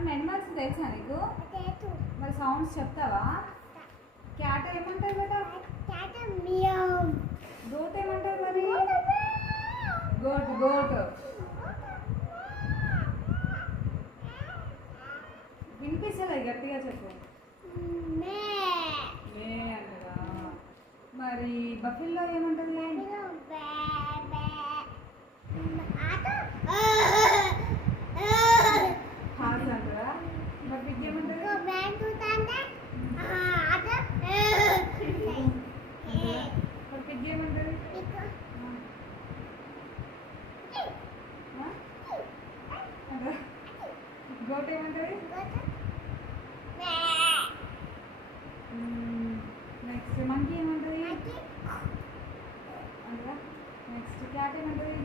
మనం ఎనిమల్స్ తెలుసా నీకు? మరి సౌండ్స్ చెప్తావా? క్యాట్ ఏమంటారు బేటా? గోట్ ఏమంటారు మరి? Goat goat. వినిపిస్తలేదు, గట్టిగా చెప్పు. మే అంటారా? మరి బఫిల్లో ఏమంటుంది? హార్స్ అంటారా? మరి పిగ్ ఏమంటుంది? మరి పిగ్ ఏమంటుంది? గోట్ ఏమంటుంది? నెక్స్ట్ మంకీ ఏమంటుంది? అంటారా? నెక్స్ట్ క్యాట్ ఏమంటుంది?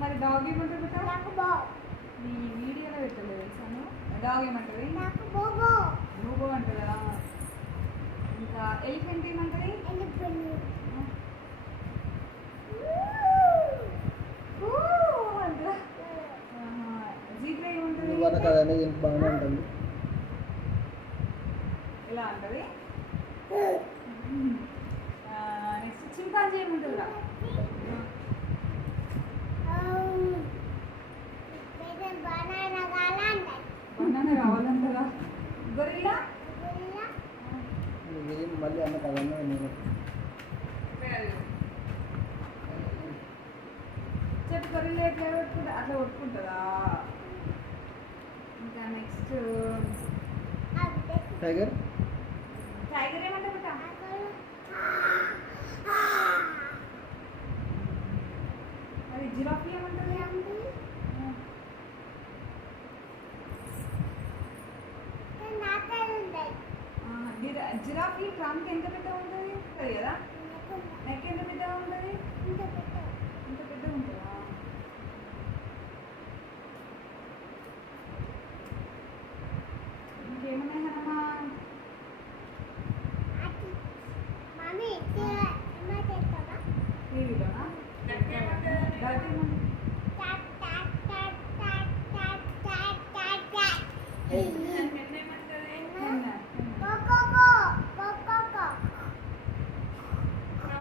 మరి డాగ్ ఏమంటుంది బేటా? నీ వీడియోలో పెట్టలేదు తెలుసాను. డాగ్ ఏమంటుంది? బోబో అంటుందా? ఇంకా ఎలిఫెంట్ ఏమంటుంది? అంటారా? జీబ్రా ఏమంటుంది? బాగానే ఉంటుంది. ఎలా అంటది? నెక్స్ట్ చింపాంజీ ఏముంటుందా? బనానా కావాలంటదా? గొరిల్లా మళ్ళీ అన్న కదన్నా నేను చెప్పు. గొరిల్లా ఎట్లా కొట్టుకుంటా? అట్లా కొట్టుకుంటుందా? ఇంకా నెక్స్ట్ టైగర్ టైగర్ ఏమంటా బేటా? మరి జిరాఫీ ఏమంటుంది? జిరాఫీ ట్రంక్ ఎంత పెద్ద ఉంటుంది కదా? నెక్ ఎంత పెద్దగా ఉంటుంది? ఇంత పెద్దగా ఉంటుందా? ఇంకేమున్నాయి కదమ్మా? టీవీలోనా?